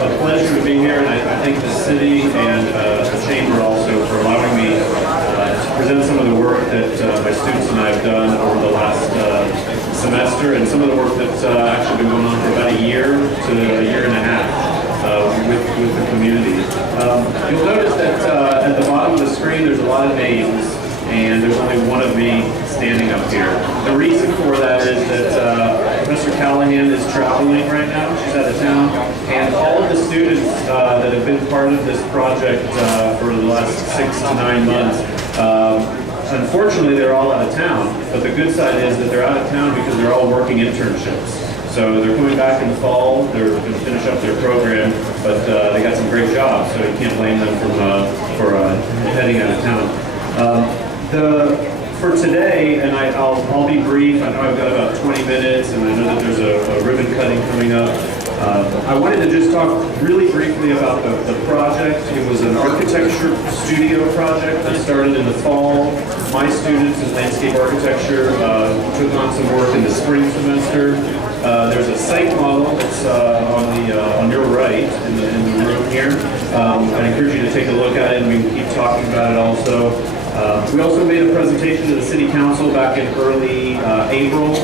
a pleasure to be here, and I thank the city and the chamber also for allowing me to present some of the work that my students and I have done over the last semester, and some of the work that's actually been going on for about a year to a year and a half with the community. You'll notice that at the bottom of the screen there's a lot of names, and there's only one of me standing up here. The reason for that is that Professor Callahan is traveling right now. She's out of town, and all of the students that have been part of this project for the last 6 to 9 months, unfortunately they're all out of town, but the good side is that they're out of town because they're all working internships. So they're coming back in the fall, they're going to finish up their program, but they got some great jobs, so you can't blame them for heading out of town. For today, and I'll be brief, I know I've got about 20 minutes, and I know that there's a ribbon cutting coming up. I wanted to just talk really briefly about the project. It was an architecture studio project that started in the fall. My students in landscape architecture took on some work in the spring semester. There's a site model that's on your right in the room here. I encourage you to take a look at it, and we can keep talking about it also. We also made a presentation to the City Council back in early April,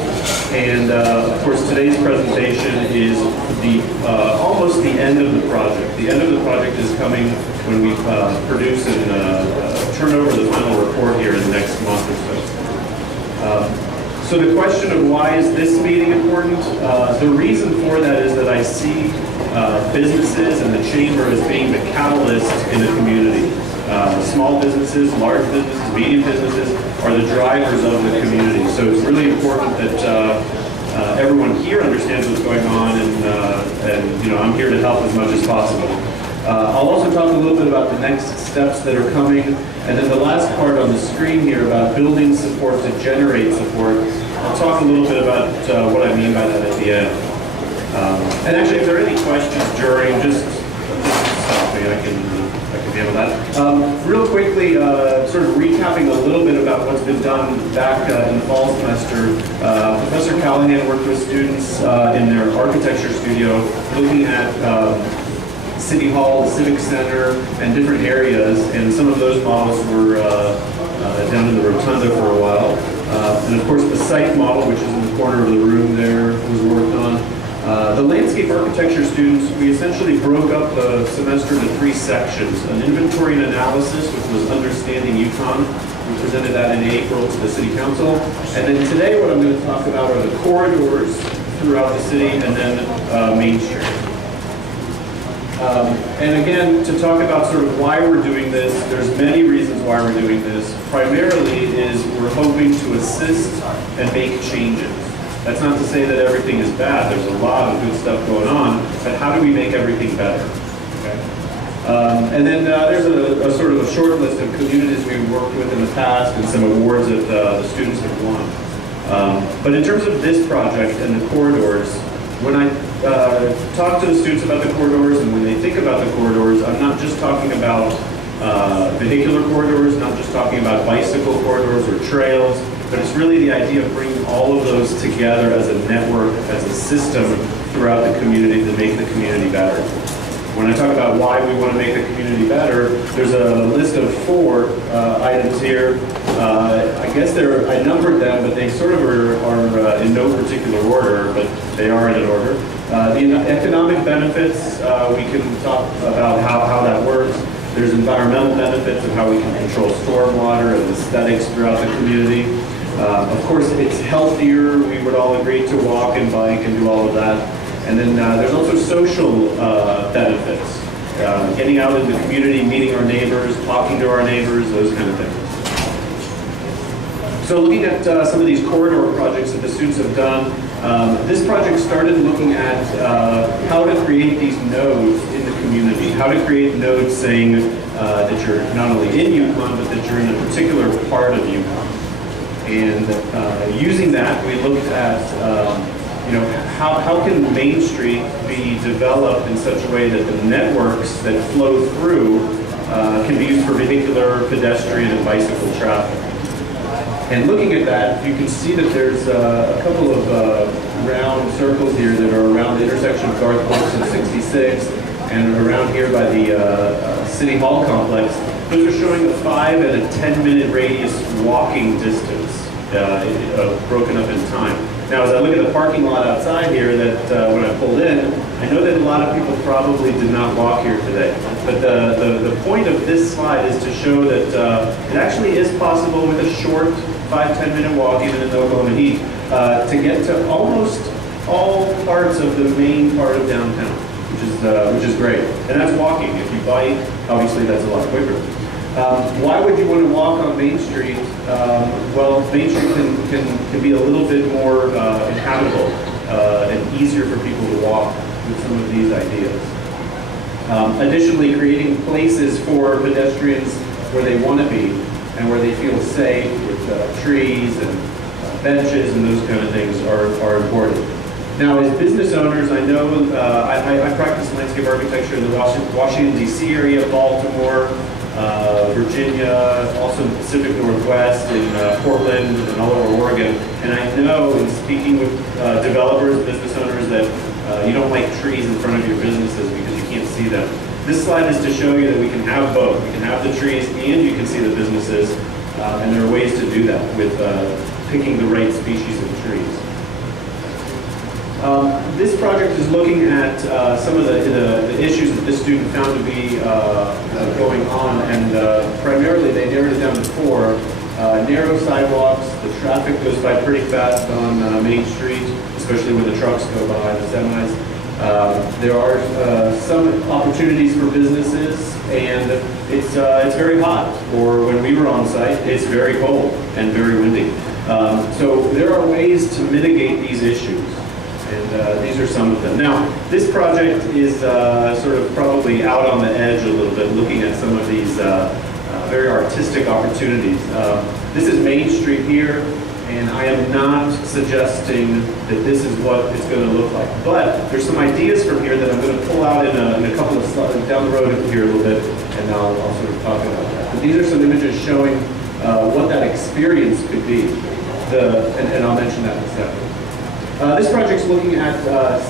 and of course today's presentation is almost the end of the project. The end of the project is coming when we produce and turn over the final report here in the next month or so. So the question of why is this meeting important? The reason for that is that I see businesses and the chamber as being the catalyst in the community. Small businesses, large businesses, medium businesses are the drivers of the community. So it's really important that everyone here understands what's going on, and you know, I'm here to help as much as possible. I'll also talk a little bit about the next steps that are coming, and then the last part on the screen here about building support to generate support. I'll talk a little bit about what I mean by that at the end. And actually, if there are any questions during, just stop me. I can handle that. Real quickly, sort of recapping a little bit about what's been done back in the fall semester. Professor Callahan worked with students in their architecture studio, looking at City Hall, the Civic Center, and different areas, and some of those models were down in the Rotunda for a while. And of course the site model, which is in the corner of the room there, was worked on. The landscape architecture students, we essentially broke up the semester into 3 sections. An inventory and analysis, which was understanding Yukon. We presented that in April to the City Council. And then today what I'm going to talk about are the corridors throughout the city, and then Main Street. And again, to talk about sort of why we're doing this, there's many reasons why we're doing this. Primarily is we're hoping to assist and make changes. That's not to say that everything is bad. There's a lot of good stuff going on, but how do we make everything better? Okay. And then there's a sort of a short list of communities we've worked with in the past and some awards that the students have won. But in terms of this project and the corridors, when I talk to the students about the corridors and when they think about the corridors, I'm not just talking about vehicular corridors, not just talking about bicycle corridors or trails, but it's really the idea of bringing all of those together as a network, as a system throughout the community to make the community better. When I talk about why we want to make the community better, there's a list of 4 items here. I guess I numbered them, but they sort of are in no particular order, but they are in an order. The economic benefits, we can talk about how that works. There's environmental benefits of how we can control stormwater and aesthetics throughout the community. Of course, it's healthier. We would all agree to walk and bike and do all of that. And then there's also social benefits. Getting out in the community, meeting our neighbors, talking to our neighbors, those kind of things. So looking at some of these corridor projects that the students have done, this project started looking at how to create these nodes in the community, how to create nodes saying that you're not only in Yukon, but that you're in a particular part of Yukon. And using that, we looked at how can Main Street be developed in such a way that the networks that flow through can be used for vehicular, pedestrian, and bicycle traffic. And looking at that, you can see that there's a couple of round circles here that are around the intersection of Garth Brooks and 66. and around here by the City Hall complex, those are showing a 5 and a 10-minute radius walking distance, broken up in time. Now, as I look at the parking lot outside here, that when I pulled in, I know that a lot of people probably did not walk here today. But the point of this slide is to show that it actually is possible with a short 5-10-minute walk, even in the Oklahoma heat, to get to almost all parts of the main part of downtown, which is great. And that's walking. If you bike, obviously that's a lot quicker. Why would you want to walk on Main Street? Well, Main Street can be a little bit more inhabitable and easier for people to walk with some of these ideas. Additionally, creating places for pedestrians where they want to be and where they feel safe with trees and benches and those kind of things are important. Now, as business owners, I know I practice landscape architecture in the Washington, D.C. area, Baltimore, Virginia, also the Pacific Northwest, in Portland, and all over Oregon. And I know in speaking with developers, business owners, that you don't like trees in front of your businesses because you can't see them. This slide is to show you that we can have both. We can have the trees and you can see the businesses, and there are ways to do that with picking the right species of trees. This project is looking at some of the issues that this student found to be going on, and primarily they narrowed it down to 4. Narrow sidewalks, the traffic goes by pretty fast on Main Street, especially when the trucks go by, the semis. There are some opportunities for businesses, and it's very hot, or when we were on site, it's very cold and very windy. So there are ways to mitigate these issues. And these are some of them. Now, this project is sort of probably out on the edge a little bit, looking at some of these very artistic opportunities. This is Main Street here, and I am not suggesting that this is what it's going to look like. But there's some ideas from here that I'm going to pull out in a couple of slides down the road here a little bit, and I'll sort of talk about that. But these are some images showing what that experience could be. And I'll mention that in a second. This project's looking at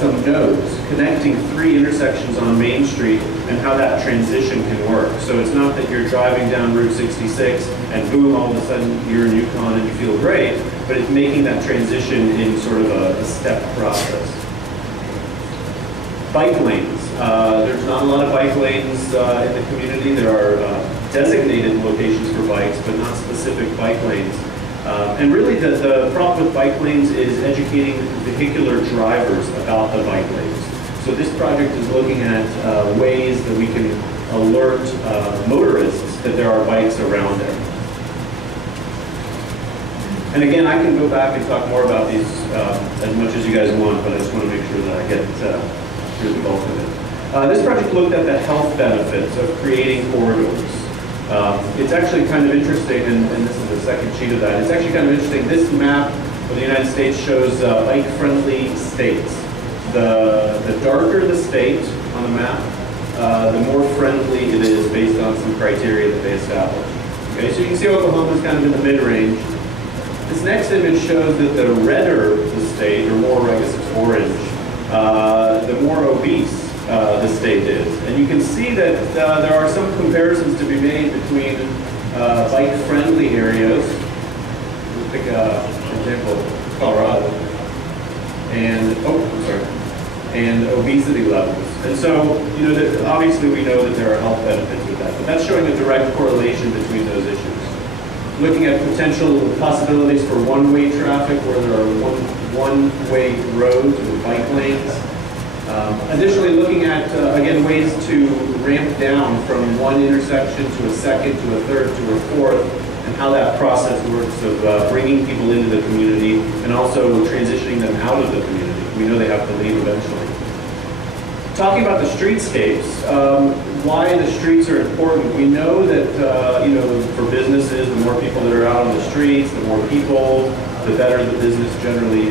some nodes connecting 3 intersections on Main Street and how that transition can work. So it's not that you're driving down Route 66 and boom, all of a sudden you're in Yukon and you feel great, but it's making that transition in sort of a step process. Bike lanes. There's not a lot of bike lanes in the community. There are designated locations for bikes, but not specific bike lanes. And really the problem with bike lanes is educating vehicular drivers about the bike lanes. So this project is looking at ways that we can alert motorists that there are bikes around them. And again, I can go back and talk more about these as much as you guys want, but I just want to make sure that I get through the bulk of it. This project looked at the health benefits of creating corridors. It's actually kind of interesting, and this is the second sheet of that. It's actually kind of interesting. This map of the United States shows bike-friendly states. The darker the state on the map, the more friendly it is based on some criteria that they establish. Okay, so you can see Oklahoma is kind of in the mid-range. This next image shows that the redder the state, or more, I guess it's orange, the more obese the state is. And you can see that there are some comparisons to be made between bike-friendly areas. We'll pick an example, Colorado, and and obesity levels. And so, you know, obviously we know that there are health benefits with that, but that's showing a direct correlation between those issues. Looking at potential possibilities for one-way traffic, where there are one-way roads with bike lanes. Additionally, looking at, again, ways to ramp down from one intersection to a second, to a third, to a fourth, and how that process works of bringing people into the community and also transitioning them out of the community. We know they have to leave eventually. Talking about the streetscapes, why the streets are important. We know that, you know, for businesses, the more people that are out on the streets, the more people, the better the business generally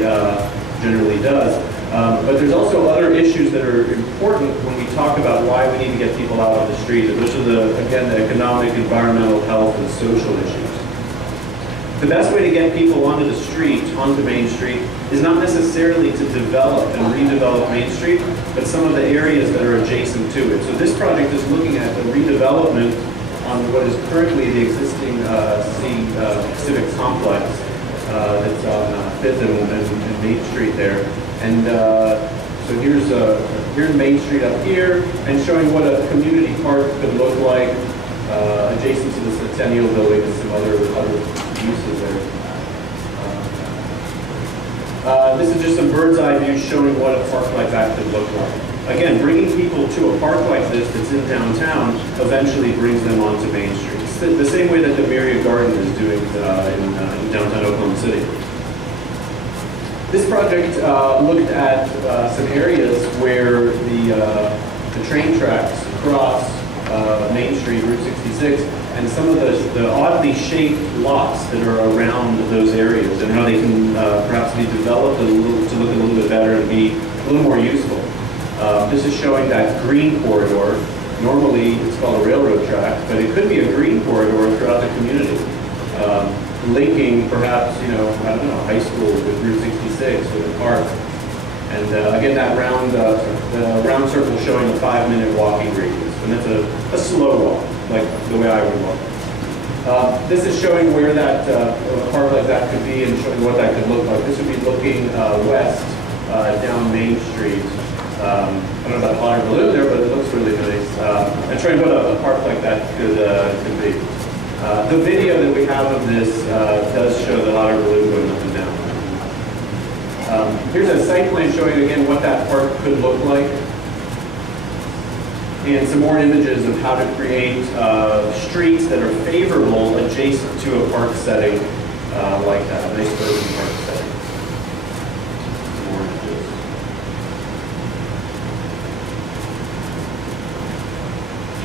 does. But there's also other issues that are important when we talk about why we need to get people out on the street. And those are, again, the economic, environmental, health, and social issues. The best way to get people onto the street, onto Main Street, is not necessarily to develop and redevelop Main Street, but some of the areas that are adjacent to it. So this project is looking at the redevelopment on what is currently the existing Civic complex that's on 5th and Main Street there. And so here's Main Street up here, and showing what a community park could look like adjacent to the Centennial Building and some other uses there. This is just some bird's eye view showing what a park like that could look like. Again, bringing people to a park like this that's in downtown eventually brings them onto Main Street. It's the same way that the Myriad Garden is doing in downtown Oklahoma City. This project looked at some areas where the train tracks cross Main Street, Route 66, and some of the oddly shaped lots that are around those areas, and how they can perhaps be developed to look a little bit better and be a little more useful. This is showing that green corridor. Normally it's called a railroad track, but it could be a green corridor throughout the community, linking perhaps, I don't know, high school with Route 66 with a park. And again, that round circle showing a 5-minute walking radius, and that's a slow walk, like the way I would walk. This is showing where that a park like that could be, and showing what that could look like. This would be looking west down Main Street. I don't know about hot air balloon there, but it looks really nice. And showing what a park like that could be. The video that we have of this does show the hot air balloon going up and down. Here's a site plan showing again what that park could look like, and some more images of how to create streets that are favorable adjacent to a park setting like that, a nice urban park setting. Some more images.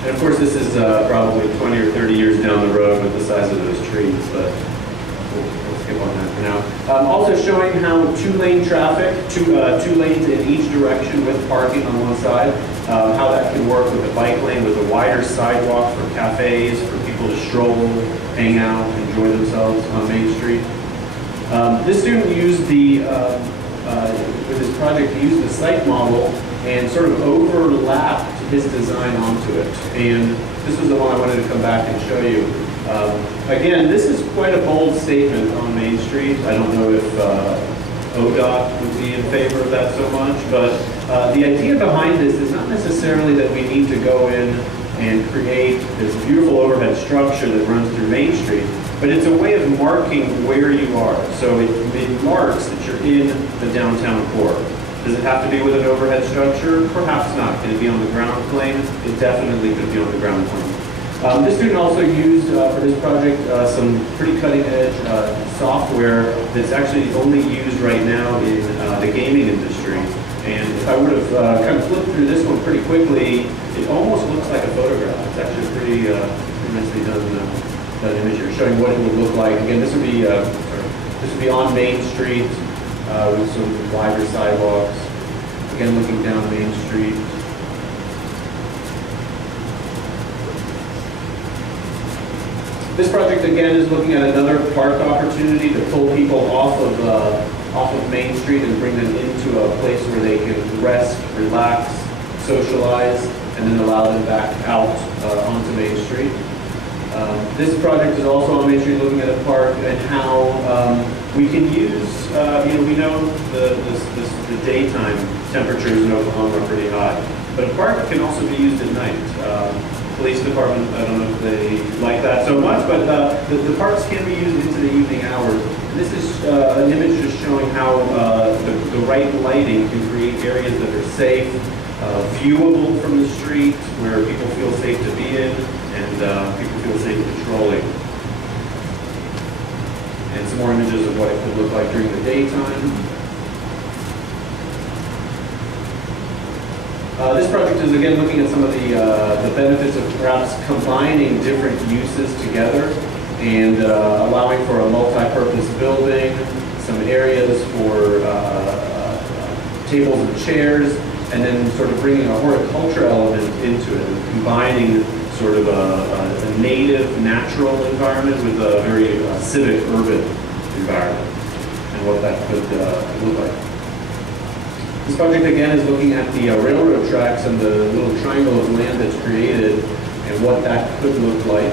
And of course, this is probably 20 or 30 years down the road with the size of those trees, but we'll skip on that for now. Also showing how two-lane traffic, two lanes in each direction with parking on one side, how that can work with a bike lane, with a wider sidewalk for cafes, for people to stroll, hang out, enjoy themselves on Main Street. This student used with his project, he used the site model and sort of overlapped his design onto it. And this was the one I wanted to come back and show you. Again, this is quite a bold statement on Main Street. I don't know if ODOT would be in favor of that so much, but the idea behind this is not necessarily that we need to go in and create this beautiful overhead structure that runs through Main Street, but it's a way of marking where you are. So it marks that you're in the downtown core. Does it have to be with an overhead structure? Perhaps not. Can it be on the ground plane? It definitely could be on the ground plane. This student also used for this project some pretty cutting-edge software that's actually only used right now in the gaming industry. And if I would have kind of flipped through this one pretty quickly, it almost looks like a photograph. It's actually pretty nicely done image here, showing what it would look like. Again, this would be on Main Street with some wider sidewalks. Again, looking down Main Street. This project again is looking at another park opportunity to pull people off of Main Street and bring them into a place where they can rest, relax, socialize, and then allow them back out onto Main Street. This project is also on Main Street, looking at a park and how we can use, we know the daytime temperatures in Oklahoma are pretty hot, but a park can also be used at night. Police department, I don't know if they like that so much, but the parks can be used into the evening hours. And this is an image just showing how the right lighting can create areas that are safe, viewable from the street, where people feel safe to be in, and people feel safe patrolling. And some more images of what it could look like during the daytime. This project is again looking at some of the benefits of perhaps combining different uses together and allowing for a multi-purpose building, some areas for tables and chairs, and then sort of bringing a horticulture element into it, and combining sort of a native, natural environment with a very civic, urban environment, and what that could look like. This project, again, is looking at the railroad tracks and the little triangle of land that's created and what that could look like.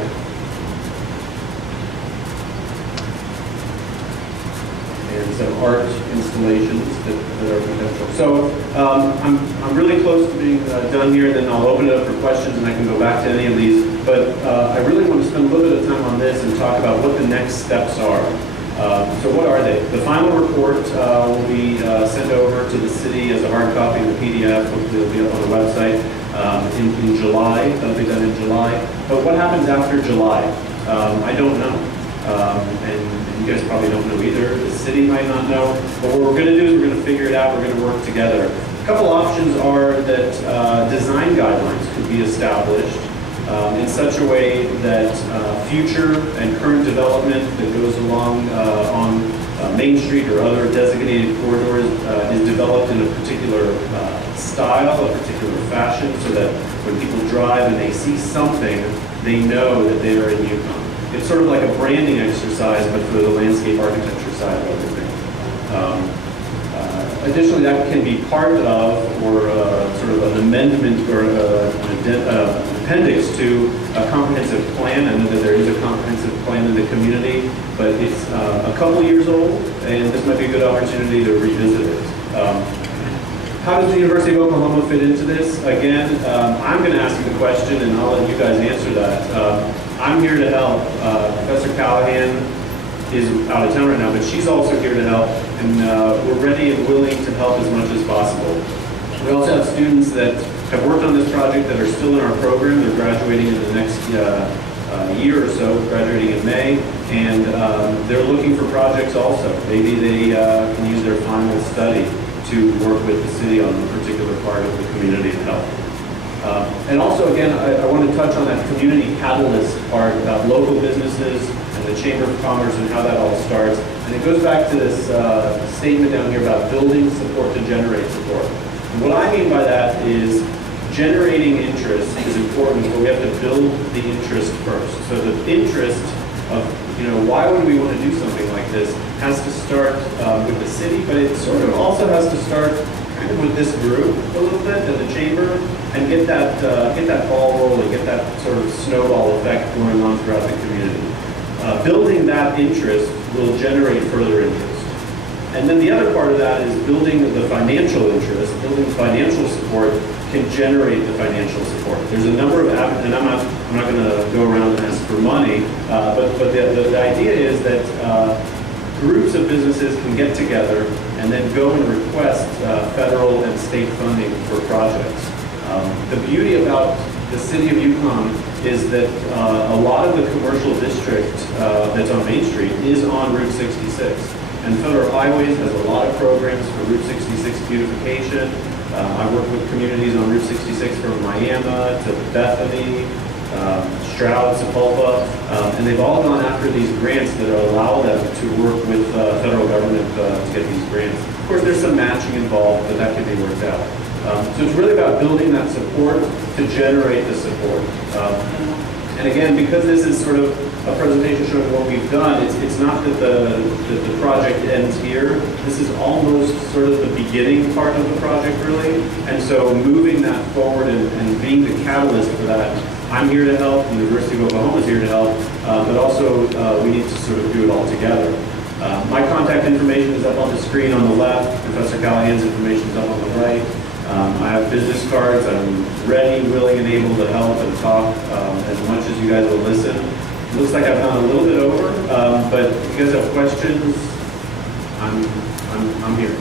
And some art installations that are potential. So I'm really close to being done here, then I'll open it up for questions and I can go back to any of these. But I really want to spend a little bit of time on this and talk about what the next steps are. So what are they? The final report will be sent over to the city as a hard copy in the PDF. Hopefully it'll be up on the website in July. That'll be done in July. But what happens after July? I don't know. And you guys probably don't know either. The city might not know. But what we're going to do is we're going to figure it out. We're going to work together. A couple options are that design guidelines could be established in such a way that future and current development that goes along on Main Street or other designated corridors is developed in a particular style, a particular fashion, so that when people drive and they see something, they know that they are in Yukon. It's sort of like a branding exercise, but for the landscape architecture side of everything. Additionally, that can be part of, or sort of an amendment or an appendix to a comprehensive plan. I know that there is a comprehensive plan in the community, but it's a couple years old, and this might be a good opportunity to revisit it. How does the University of Oklahoma fit into this? Again, I'm going to ask you the question, and I'll let you guys answer that. I'm here to help. Professor Callahan is out of town right now, but she's also here to help, and we're ready and willing to help as much as possible. We also have students that have worked on this project that are still in our program. They're graduating in the next year or so, graduating in May, and they're looking for projects also. Maybe they can use their final study to work with the city on a particular part of the community and help. And also, again, I want to touch on that community catalyst part about local businesses and the Chamber of Commerce and how that all starts. And it goes back to this statement down here about building support to generate support. And what I mean by that is generating interest is important, but we have to build the interest first. So the interest of, why would we want to do something like this has to start with the city, but it sort of also has to start kind of with this group a little bit and the chamber, and get that ball rolling, get that sort of snowball effect going on throughout the community. Building that interest will generate further interest. And then the other part of that is building the financial interest, building financial support can generate the financial support. There's a number of, and I'm not going to go around and ask for money, but the idea is that groups of businesses can get together and then go and request federal and state funding for projects. The beauty about the city of Yukon is that a lot of the commercial district that's on Main Street is on Route 66. And Federal Highways has a lot of programs for Route 66 beautification. I work with communities on Route 66 from Miami to Bethany, Stroud, Sepulpa, and they've all gone after these grants that allow them to work with federal government to get these grants. Of course, there's some matching involved, but that can be worked out. So it's really about building that support to generate the support. And again, because this is sort of a presentation showing what we've done, it's not that the project ends here. This is almost sort of the beginning part of the project, really. And so moving that forward and being the catalyst for that, I'm here to help, the University of Oklahoma is here to help, but also we need to sort of do it all together. My contact information is up on the screen on the left. Professor Callahan's information is up on the right. I have business cards. I'm ready, willing, and able to help and talk as much as you guys will listen. It looks like I've gone a little bit over, but if you guys have questions, I'm here.